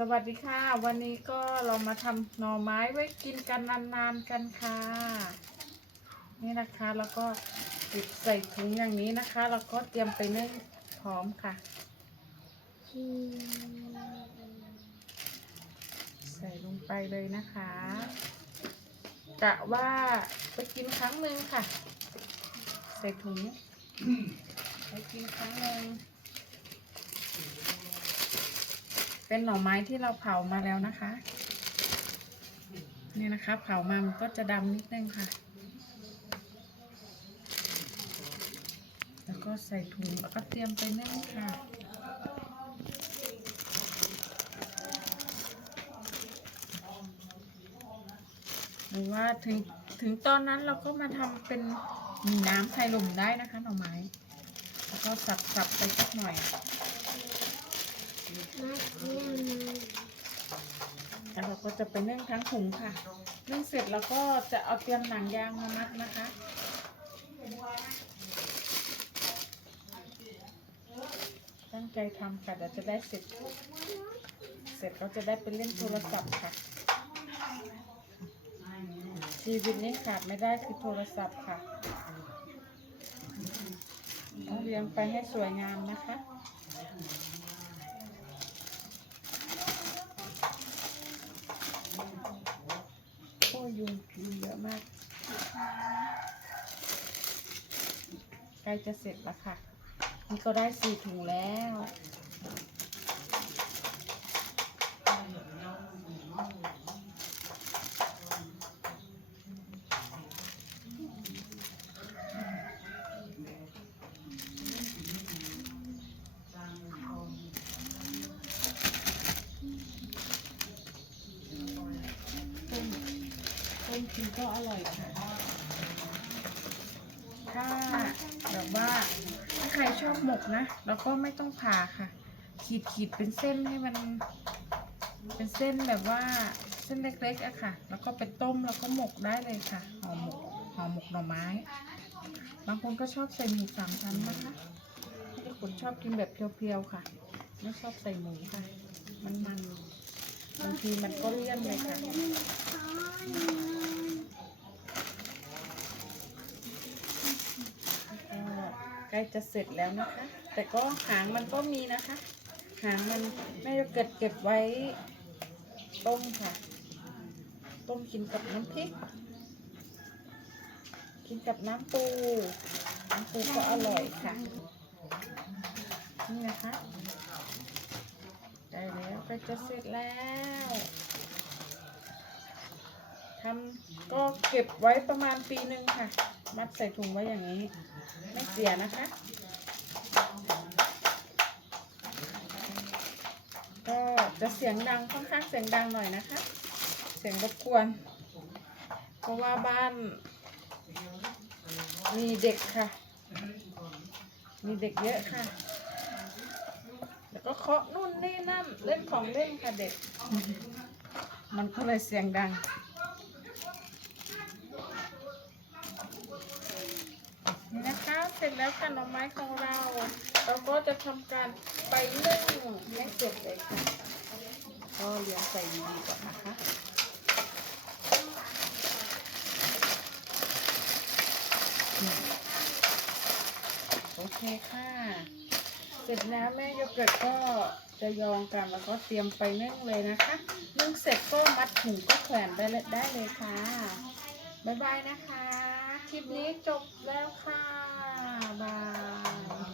สวัสดีค่ะ วันนี้ก็เรามาทำหน่อไม้ไว้กินกันนานๆกันค่ะ นี่นะคะแล้วก็ปิดใส่ถุงอย่างนี้นะคะ แล้วก็เตรียมไปนึ่งพร้อมค่ะ ใส่ลงไปเลยนะคะกะว่าไปกินครั้งหนึ่งค่ะ ใส่ถุงไปกินครั้งหนึ่ง เป็นหน่อไม้ที่เราเผามาแล้วนะคะ นี่นะคะเผามามันก็จะดำนิดนึงค่ะ แล้วก็ใส่ถุงแล้วก็เตรียมไปนึ่งค่ะหรือว่าถึงถึงตอนนั้นเราก็มาทำเป็นมีน้ำไทยลมได้นะคะหน่อไม้ แล้วก็สับสับๆไปสักหน่อย แล้วเราก็จะไปนึ่งทั้งถุงค่ะ นึ่งเสร็จแล้วก็จะเอาเตรียมหนังยางมามัดนะคะตั้งใจทำค่ะเดี๋ยวจะได้เสร็จ เสร็จก็จะได้ไปเล่นโทรศัพท์ค่ะ ชีวิตนี้ขาดไม่ได้คือโทรศัพท์ค่ะ ต้องเรียงไปให้สวยงามนะคะ โอ้ ยยุงยุงเยอะมาก ใกล้จะเสร็จแล้วค่ะ นี่ก็ได้สี่ถุงแล้ว กินก็อร่อยค่ะถ้าแบบว่าถ้าใครชอบหมกนะแล้วก็ไม่ต้องผ่าค่ะ ขีดขีดเป็นเส้นให้มัน เป็นเส้นแบบว่าเส้นเล็กๆอะค่ะ แล้วก็ไปต้มแล้วก็หมกได้เลยค่ะห่อหมกห่อหมกหน่อไม้ บางคนก็ชอบใส่หมูสามชั้นนะคะบางคนชอบกินแบบเพียวๆค่ะ ไม่ชอบใส่หมูค่ะ มันมันบางทีมันก็เลี่ยนเลยค่ะ ก็ใก ล้จะเสร็จแล้วนะคะ แต่ก็หางมันก็มีนะคะ หางมันแม่จะเกิดเก็บไว้ต้มค่ะ ต้มกินกับน้ำพริก กินกับน้ำปูน้ำปูก็อร่อยค่ะ นี่นะคะ ได้แล้วใกล้จะเสร็จแล้ว ทำก็เก็บไว้ประมาณปีหนึ่งค่ะ มัดใส่ถุงไว้อย่างนี้ ไม่เสียนะคะ ก็จะเสียงดังค่อนข้างเสียงดังหน่อยนะคะ เสียงรบกวน เพราะว่าบ้าน มีเด็กค่ะ มีเด็กเยอะค่ะ แล้วก็เคาะนู่นนี่นั่นเล่นของเล่นค่ะเด็ก มันก็เลยเสียงดัง นี่นะคะ เสร็จแล้วค่ะหน่อไม้ของเรา เราก็จะทำการไปนึ่งให้เสร็จเลยค่ะก็เลี้ยงใส่ดีๆก่อนนะคะ โอเคค่ะ เสร็จแล้วแม่โยเกิร์ตก็จะยองกันแล้วก็เตรียมไปนึ่งเลยนะคะนึ่งเสร็จก็มัดถุงก็แขวนไปเลยได้เลยค่ะ บ๊ายบายนะคะ คลิปนี้จบแล้วค่ะ บาย